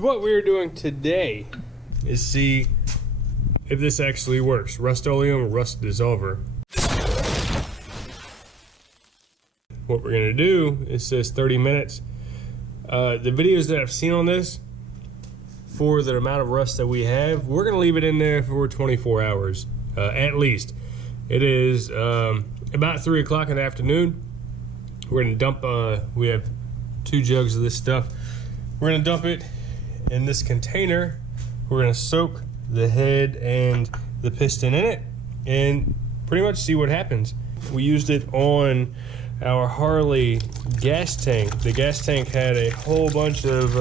What we're doing today is see if this actually works. Rust-oleum rust dissolver. What we're gonna do, it says 30 minutes. The videos that I've seen on this, for the amount of rust that we have, we're gonna leave it in there for 24 hours, at least. It is about 3 o'clock in the afternoon. We're gonna dump, we have 2 jugs of this stuff. We're gonna dump it in this container. We're gonna soak the head and the piston in it and pretty much see what happens. We used it on our Harley gas tank. The gas tank had a whole bunch of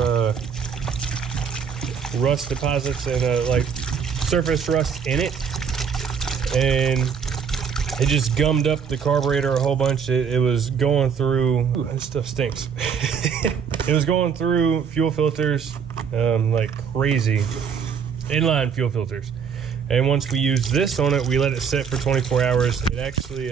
rust deposits and like surface rust in it, and it just gummed up the carburetor a whole bunch. It was going through, ooh, this stuff stinks. It was going through fuel filters like crazy, inline fuel filters. And once we used this on it, we let it sit for 24 hours. It actually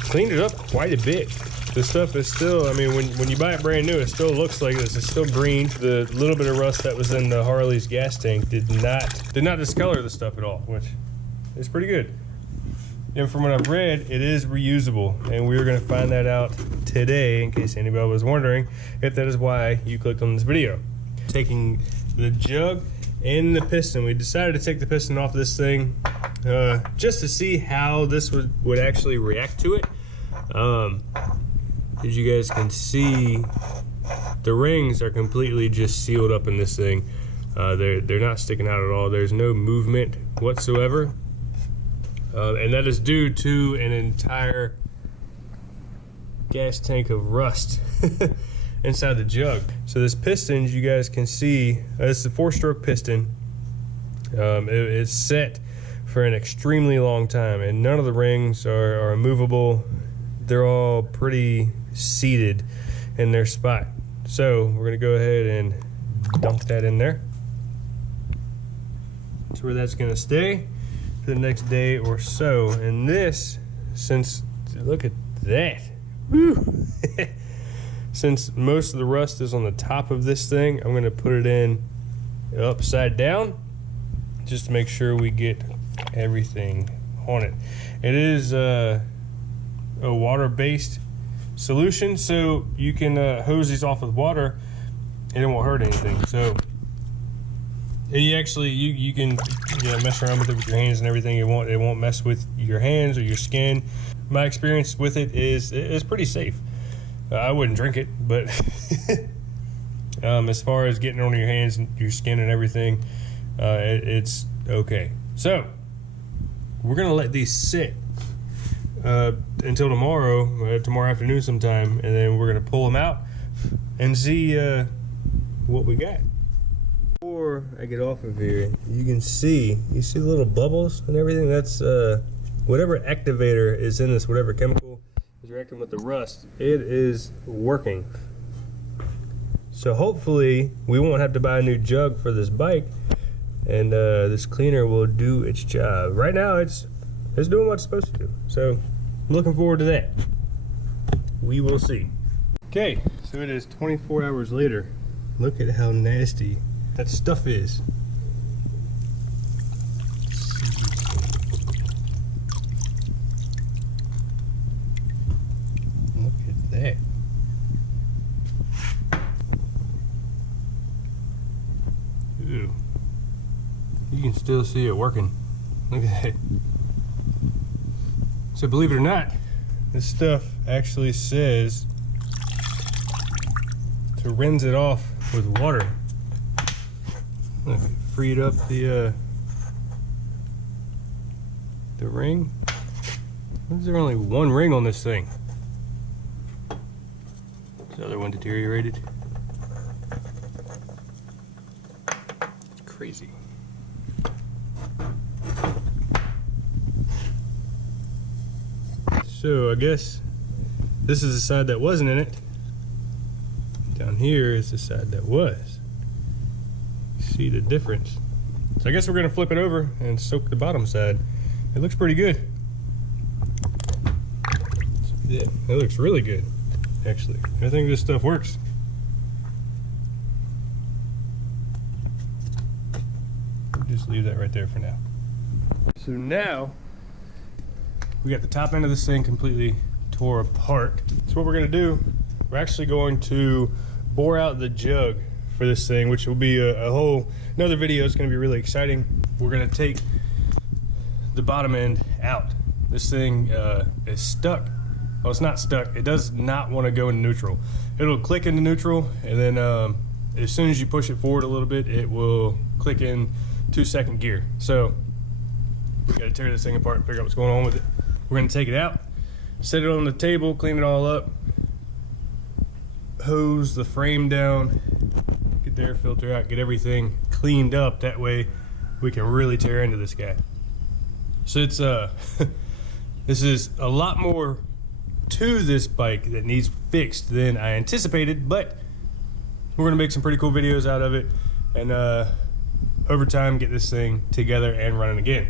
cleaned it up quite a bit. This stuff is still, I mean, when you buy it brand new, it still looks like this. It's still green. The little bit of rust that was in the Harley's gas tank did not discolor the stuff at all, which is pretty good. And from what I've read, it is reusable, and we're gonna find that out today, in case anybody was wondering if that is why you clicked on this video. Taking the jug and the piston, we decided to take the piston off this thing just to see how this would actually react to it. As you guys can see, the rings are completely just sealed up in this thing. They're not sticking out at all. There's no movement whatsoever. And that is due to an entire gas tank of rust inside the jug. So this piston, as you guys can see, this is a 4-stroke piston. It's set for an extremely long time, and none of the rings are movable. They're all pretty seated in their spot. So we're gonna go ahead and dump that in there. That's where that's gonna stay the next day or so. And this, since, look at that, woo. Since most of the rust is on the top of this thing, I'm gonna put it in upside down just to make sure we get everything on it. It is a water-based solution, so you can hose these off with water and it won't hurt anything. So you actually you can mess around with it with your hands and everything. It won't mess with your hands or your skin. My experience with it is it's pretty safe. I wouldn't drink it, but as far as getting on your hands and your skin and everything, it's okay. So we're gonna let these sit until tomorrow afternoon sometime, and then we're gonna pull them out and see what we got. Before I get off of here, you see the little bubbles and everything. That's whatever activator is in this, whatever chemical is reacting with the rust, it is working. So hopefully we won't have to buy a new jug for this bike, and this cleaner will do its job. Right now it's doing what it's supposed to do. So I'm looking forward to that. We will see. Okay, so it is 24 hours later. Look at how nasty that stuff is. Look at that. Ooh. You can still see it working. Look at that. So believe it or not, this stuff actually says to rinse it off with water. Look, it freed up the ring. Why is there only one ring on this thing? The other one deteriorated. It's crazy. So I guess this is the side that wasn't in it. Down here is the side that was. See the difference? So I guess we're gonna flip it over and soak the bottom side. It looks pretty good. Yeah, it looks really good, actually. I think this stuff works. just leave that right there for now. So now we got the top end of this thing completely tore apart. So what we're gonna do, we're actually going to bore out the jug for this thing, which will be a whole another video. It's gonna be really exciting. We're gonna take the bottom end out. This thing is stuck. Well, it's not stuck. It does not want to go into neutral. It'll click into neutral, and then as soon as you push it forward a little bit, it will click in 2-second gear. So we got to tear this thing apart and figure out what's going on with it. We're going to take it out, set it on the table, clean it all up, hose the frame down, get the air filter out, get everything cleaned up. That way we can really tear into this guy. So it's this is a lot more to this bike that needs fixed than I anticipated, but we're gonna make some pretty cool videos out of it, and over time get this thing together and running again.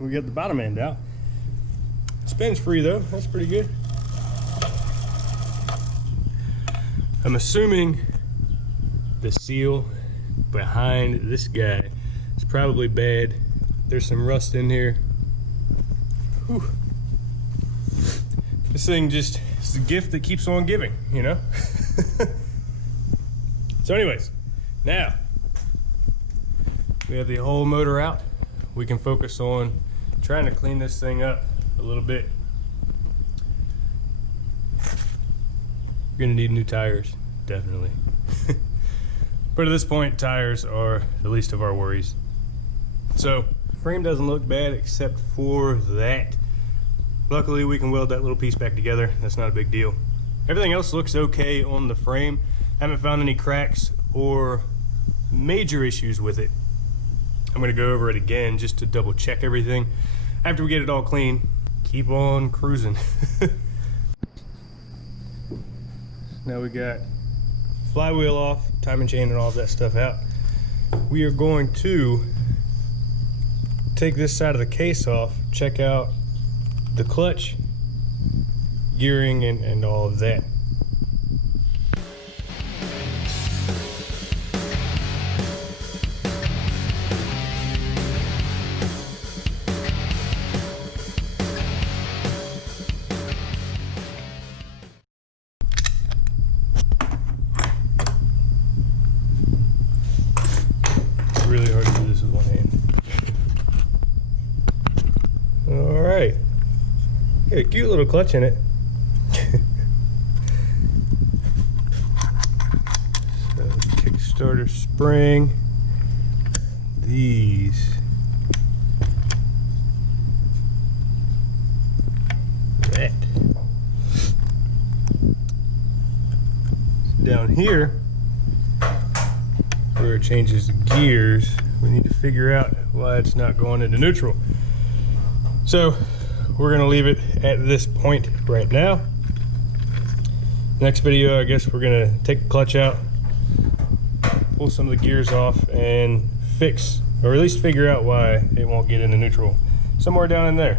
We got the bottom end out. Spins free though, that's pretty good. I'm assuming the seal behind this guy is probably bad. There's some rust in here. Whew. This thing just is a gift that keeps on giving, you know? So anyways, now we have the whole motor out. We can focus on trying to clean this thing up a little bit. We're gonna need new tires, definitely. But at this point, tires are the least of our worries. So, frame doesn't look bad except for that. Luckily, we can weld that little piece back together. That's not a big deal. Everything else looks okay on the frame. Haven't found any cracks or major issues with it. I'm gonna go over it again just to double check everything. After we get it all clean, keep on cruising. Now we got flywheel off, timing chain and all of that stuff out. We are going to take this side of the case off, check out the clutch, gearing, and all of that. Really hard to do this with one hand. All right, got a cute little clutch in it. So Kickstarter spring, these, that. Down here, where it changes gears, we need to figure out why it's not going into neutral. So we're gonna leave it at this point right now. Next video, I guess we're gonna take the clutch out, pull some of the gears off, and fix, or at least figure out why it won't get into neutral somewhere down in there.